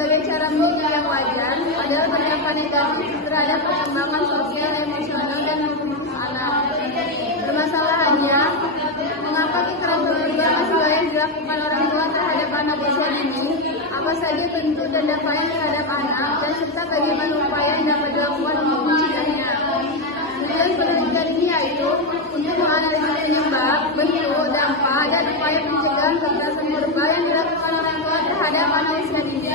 Berbagai cara mendidik yang wajar adalah berdampak negatif terhadap perkembangan sosial, emosional, dan kognitif anak. Permasalahannya, mengapa kekerasan verbal masih banyak dilakukan orang tua terhadap anak usia dini? Apa saja bentuk dan dampaknya terhadap anak, dan serta bagaimana upaya yang dapat dilakukan untuk mencegahnya? Tujuan penelitian ini yaitu untuk menganalisis penyebab, bentuk, dampak, dan upaya pencegahan kekerasan verbal yang dilakukan orang tua terhadap anak usia dini.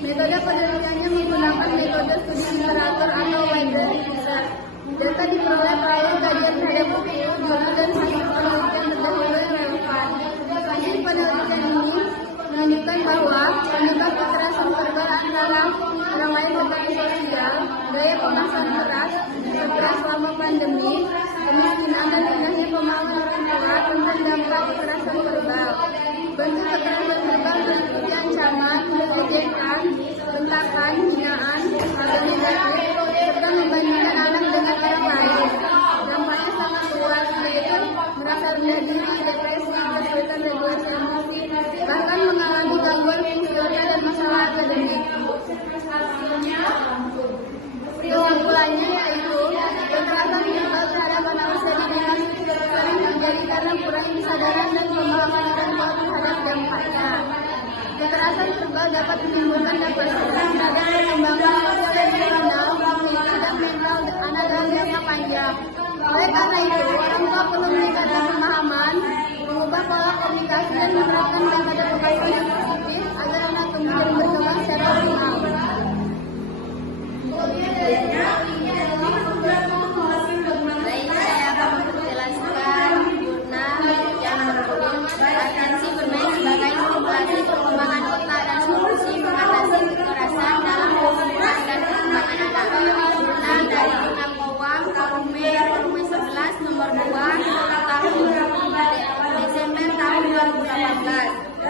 Metode penelitiannya menggunakan metode studi literatur atau library research. Data diperoleh melalui kajian terhadap buku, jurnal, dan hasil penelitian terdahulu yang relevan. Hasil penelitian ini menunjukkan bahwa penyebab kekerasan verbal antara orang lain berbagai sosial, gaya pengasuhan keras, stres selama pandemi, kemiskinan, dan rendahnya pemahaman orang tua tentang dampak kekerasan verbal. Bentuk kekerasan verbal meliputi ancaman, mengejekan, bentakan, hinaan, atau negatif, serta membandingkan anak dengan orang lain. Dampaknya sangat luas, yaitu merasa rendah diri, depresi, kesulitan regulasi emosi, bahkan mengalami gangguan fungsional dan masalah akademik. Kesimpulannya yaitu kekerasan verbal terhadap anak usia dini sering terjadi karena kurangnya kesadaran dan pemahaman orang tua terhadap dampaknya. Kekerasan verbal dapat menimbulkan dampak stres terhadap perkembangan sosial dan emosional, kognitif, dan mental anak dalam jangka panjang. Oleh karena itu, orang tua perlu meningkatkan pemahaman, mengubah pola komunikasi, dan menerapkan metode pengasuhan yang positif agar anak tumbuh dan berkembang secara optimal. Baik, saya akan menjelaskan guna yang atensi bermain sebagai simulasi perkembangan otak dan solusi mengatasi kekerasan dalam perkembangan dan perkembangan anak. Guna dari Guna Powang, KUP 11 nomor 2 tahun Desember tahun 2018.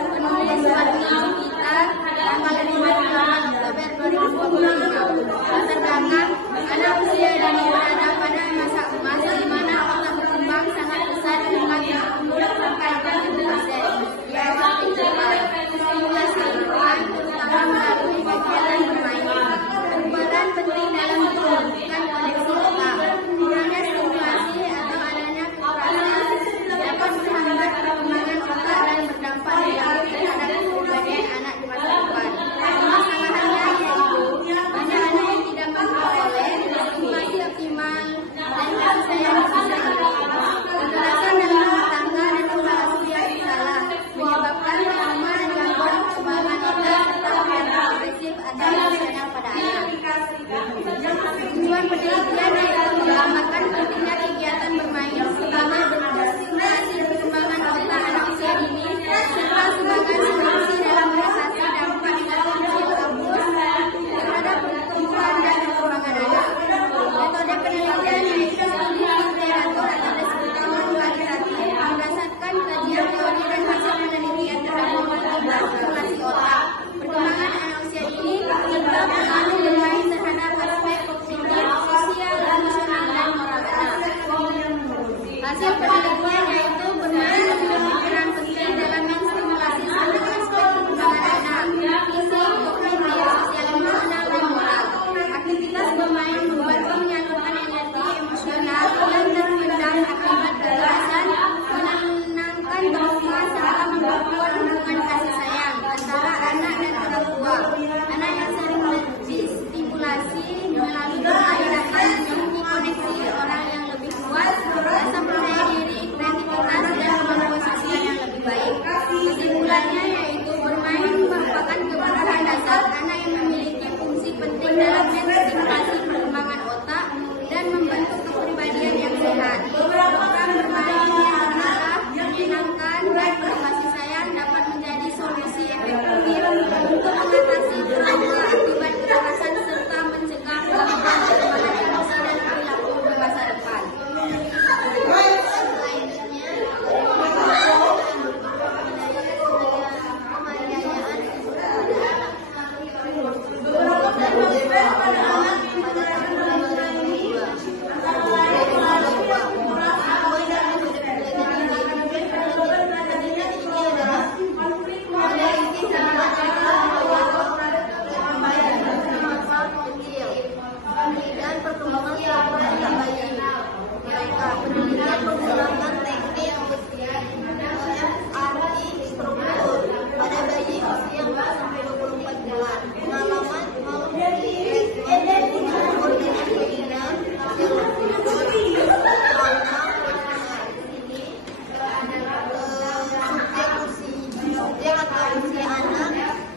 efek atau usia anak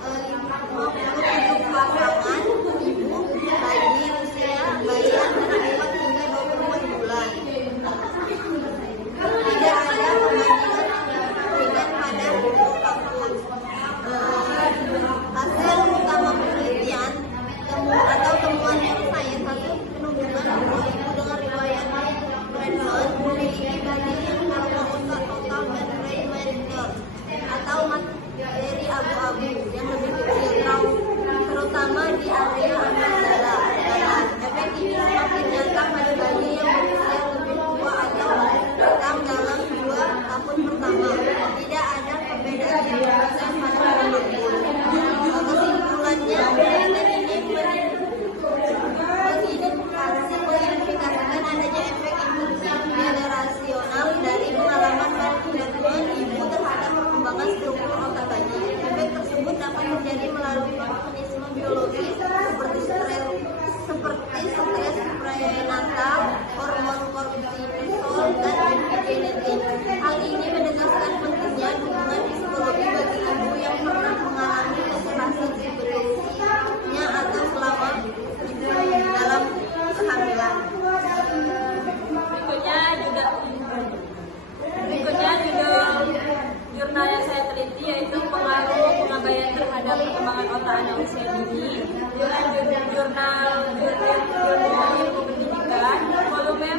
57 pasangan ibu bayi usia bayi antara 4 hingga 24 bulan. Tidak ada perbandingan perbedaan pada umur kampus. Hasil utama penelitian atau temuannya saya satu penunjukan bahwa ibu dengan riwayat Bradford memiliki bayi yang hormon total maternal medical atau materi abu-abu yang lebih kecil, terutama di area amigdala. Efek ini semakin nyata pada bayi yang berusia lebih tua atau rekam dalam 2 tahun pertama. Tidak ada perbedaan signifikan pada penelitian. Kesimpulannya, penelitian ini mengidentifikasikan adanya efek induksi generasional dari pengalaman Bradford ibu terhadap perkembangan struktur otak bayi. Efek tersebut dapat terjadi melalui mekanisme biologis seperti stres prenatal, hormon kortisol, dan epigenetik. Hal ini menegaskan pentingnya dukungan psikologi bagi ibu yang pernah mengalami kekerasan sebelumnya atau selama ibu dalam kehamilan. Berikutnya jurnal yang saya teliti yaitu pengaruh pengabaian terhadap perkembangan otak anak usia dini. Jurnal Ilmu Pendidikan volume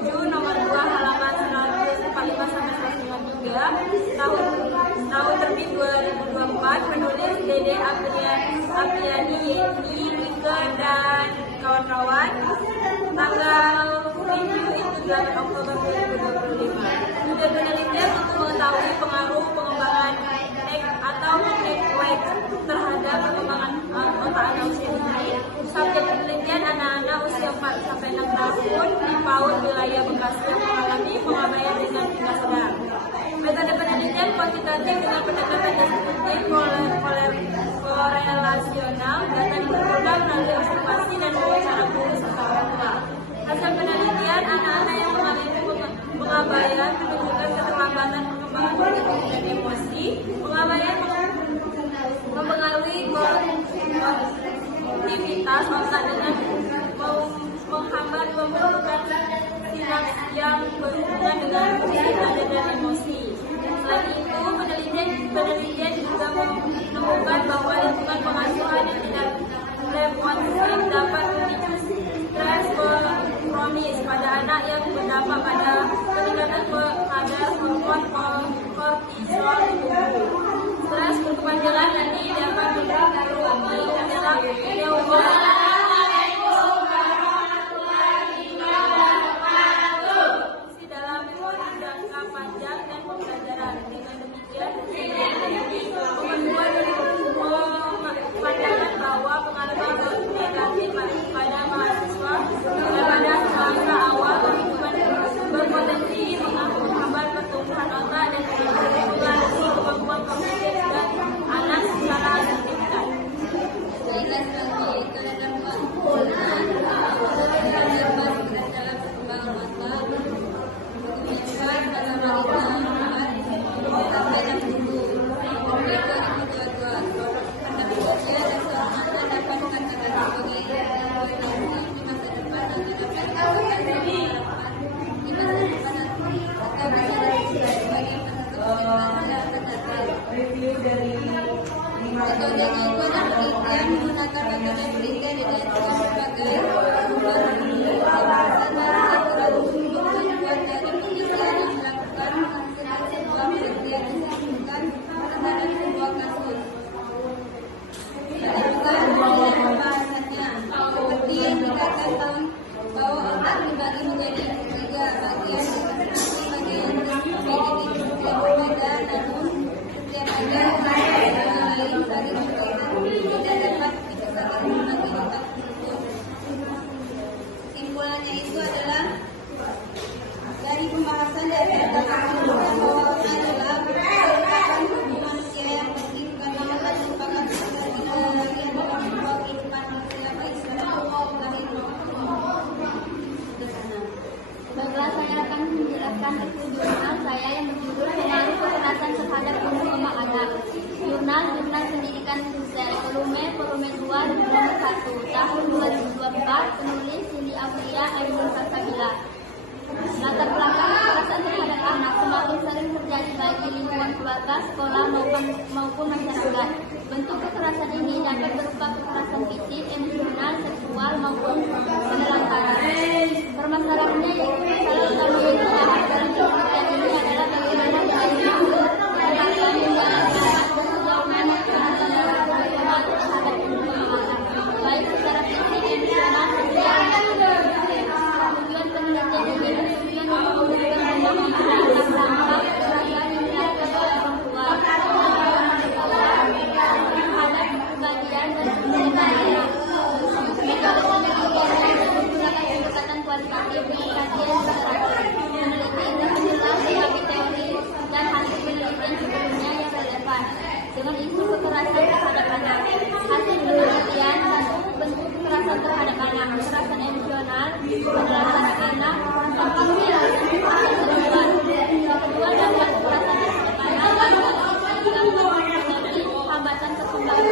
7 nomor 2 halaman 145 sampai 153 tahun terbit 2024, penulis Dede Apriani Yeni Wike dan kawan-kawan. Tanggal review itu 8 Oktober 2025. Tujuan penelitian untuk mengetahui pengaruh pengembangan atau weight terhadap perkembangan otak anak usia dini. Subjek penelitian anak-anak usia 4-6 tahun di PAUD wilayah Bekasi yang mengalami pengabaian dengan tidak sadar. Metode penelitian kuantitatif dengan pendekatan deskriptif korelasional, data dikumpulkan melalui observasi dan wawancara guru serta orang tua. Hasil penelitian anak-anak yang mengalami pengabaian menunjukkan keterlambatan perkembangan kognitif dan emosi. Pengabaian mempengaruhi konektivitas otak dengan menghambat pembentukan sinaps yang berhubungan dengan fungsi dan emosi. Selain itu, penelitian juga menemukan bahwa lingkungan pengasuhan yang tidak responsif dapat memicu stres kronis pada anak yang berdampak pada peningkatan kadar hormon kortisol di tubuh. Stres berkepanjangan ini dapat mempengaruhi pneumonia. Pandangan bahwa pengalaman negatif pada mahasiswa pada masa awal berpotensi menghambat pertumbuhan otak dan mengurangi kemampuan kognitif dan anak secara signifikan. Metodenya itu ada penelitian menggunakan metode penelitian didasarkan berbagai sumber pemeriksaan dari aturan untuk membuat dari penelitian yang dilakukan menghasilkan sebuah penelitian yang signifikan terhadap sebuah kasus. Ada juga penelitian pembahasannya seperti yang dikatakan bahwa otak dibagi menjadi 3 bagian, bagian kognitif yang berbeda, namun setiap bagian lain bagi tidak dapat dipisahkan dengan aktivitas tersebut. nomor 1 tahun 2024, penulis Cindy Aulia Ainur Salsabila. Latar belakang kekerasan terhadap anak semakin sering terjadi baik di lingkungan keluarga, sekolah maupun masyarakat. Bentuk kekerasan ini dapat berupa kekerasan fisik, emosional, seksual maupun penelantaran. Permasalahannya yaitu masalah utama yang terdapat dalam kekerasan ini adalah bagaimana kekerasan menjalankan sejauh mana kekerasan dapat berpengaruh terhadap perkembangan anak, baik secara fisik, emosional, seksual maupun tujuan penelitian ini bertujuan untuk menunjukkan dampak kekerasan yang dilakukan oleh orang tua terhadap kebahagiaan dan pendidikan. Metode penelitian yang menggunakan pendekatan kualitatif dengan kajian literatur, peneliti internasional sebagai teori dan hasil penelitian sebelumnya yang relevan dengan isu kekerasan terhadap anak. Hasil penelitian bentuk kekerasan terhadap anak, kekerasan emosional, penelantaran anak, kekerasan fisik, dan seksual. Yang kedua, dampak kekerasan terhadap anak yang mempengaruhi hambatan perkembangan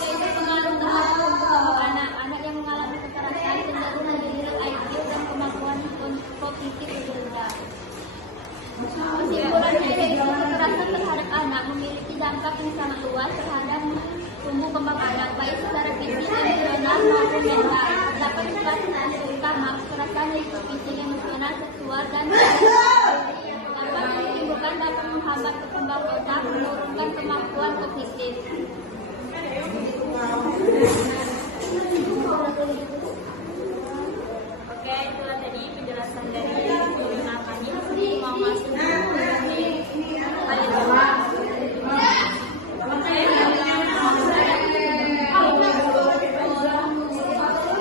yaitu pengaruh terhadap perkembangan anak yang mengalami kekerasan cenderung memiliki IQ dan kemampuan kognitif rendah. Kesimpulannya yaitu kekerasan terhadap anak memiliki dampak yang sangat luas terhadap tumbuh kembang anak, baik secara fisik, emosional maupun mental. Dapat diklasifikasi utama kekerasan yaitu fisik, emosional, seksual, dan dampak yang ditimbulkan dapat menghambat perkembangan otak, menurunkan kemampuan kognitif. Oke, itulah tadi penjelasan dari Jurnal kami. Mau masuk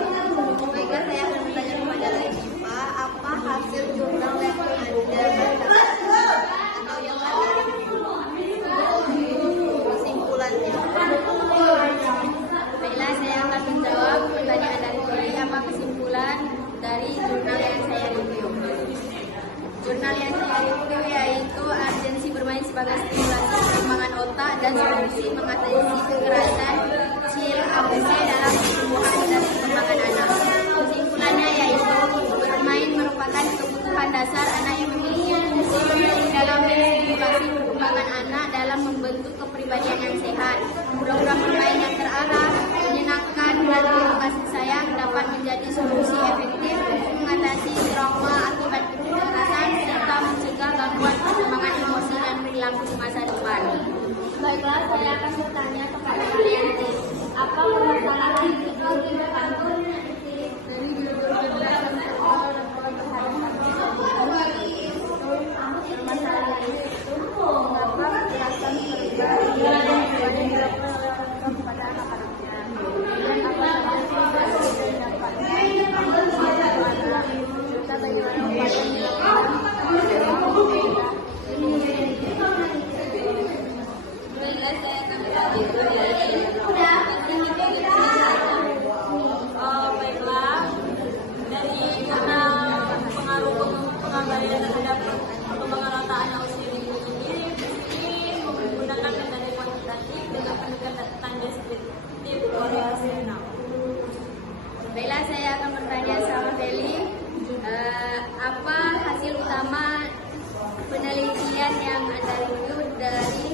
Baiklah, saya akan bertanya kepada Letifa, apa hasil jurnal yang Anda baca atau yang Anda kesimpulannya? Baiklah, saya akan menjawab pertanyaan dari apa kesimpulan dari jurnal yang saya review. Jurnal yang saya review yaitu urgensi bermain sebagai stimulasi perkembangan otak dan solusi mengatasi kekerasan CLABC dalam pertumbuhan dan perkembangan anak. Kesimpulannya yaitu bermain merupakan kebutuhan dasar anak yang memiliki fungsi dalam menstimulasi perkembangan anak dalam membentuk kepribadian yang sehat. Program bermain yang terarah, menyenangkan, dan penuh kasih sayang dapat menjadi solusi efektif untuk mengatasi trauma akibat kekerasan serta mencegah gangguan perkembangan emosi dan perilaku di masa depan. Baiklah, saya akan bertanya kepada kalian. Apa permasalahan yang ditimbulkan dari judul kekerasan seksual terhadap anak? Permasalahan itu mengapa kekerasan terjadi pada dilakukan oleh orang tua kepada anak-anaknya, dan apa saja yang dampaknya serta bagaimana upaya yang dilakukan. Baiklah, saya akan bertanya baiklah, dari karena pengaruh pengabaian terhadap perkembangan otak anak usia dini ini menggunakan metode kuantitatif dengan pendekatan deskriptif orientasional. Baiklah, saya akan bertanya sama Feli, apa hasil utama penelitian yang Anda review dari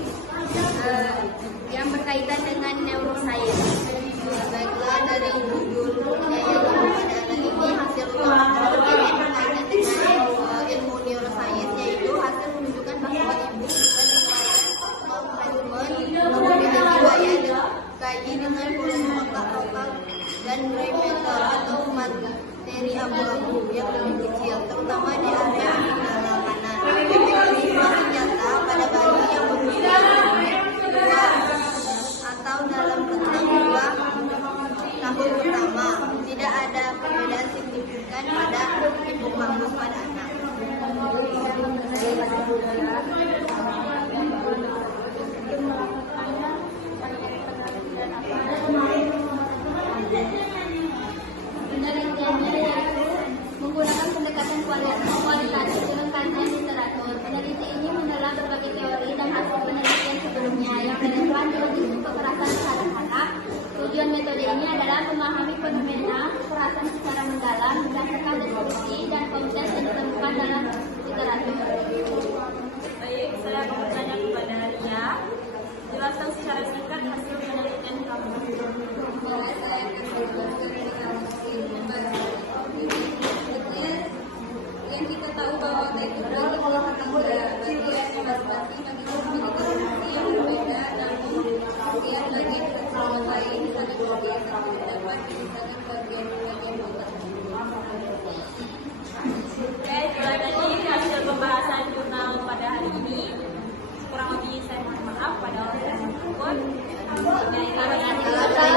yang berkaitan dengan neuroscience? Baiklah, dari judul yang pada ini hasil utama penelitian berkaitan dengan ilmu neuroscience, yaitu hasil menunjukkan bahwa ibu memiliki daya kaji dengan volume otak lokal dan gray matter atau materi abu-abu yang lebih kecil, terutama di area amigdala kanan. Ini masih nyata pada bayi yang memiliki 2 atau dalam rentang 2 tahun pertama. Tidak ada perbedaan signifikan pada hipokampus pada anak. Penelitiannya yaitu menggunakan pendekatan kualitatif fenomena kekerasan secara mendalam berdasarkan definisi dan konteks yang ditemukan dalam literatur. Baik, saya akan bertanya kepada Ria. Jelaskan secara singkat hasil penelitian kamu. Bila saya akan menjelaskan dengan sebetulnya yang kita tahu bahwa otak itu berada dalam bagian masing-masing bagi komunikasi yang berbeda, namun kemudian bagian yang lain sangat berbeda terdapat di misalkan bagian-bagian otak. Oke, itulah tadi hasil pembahasan jurnal pada hari ini. Kurang lebih saya mohon maaf pada orang yang tersebut. Terima kasih.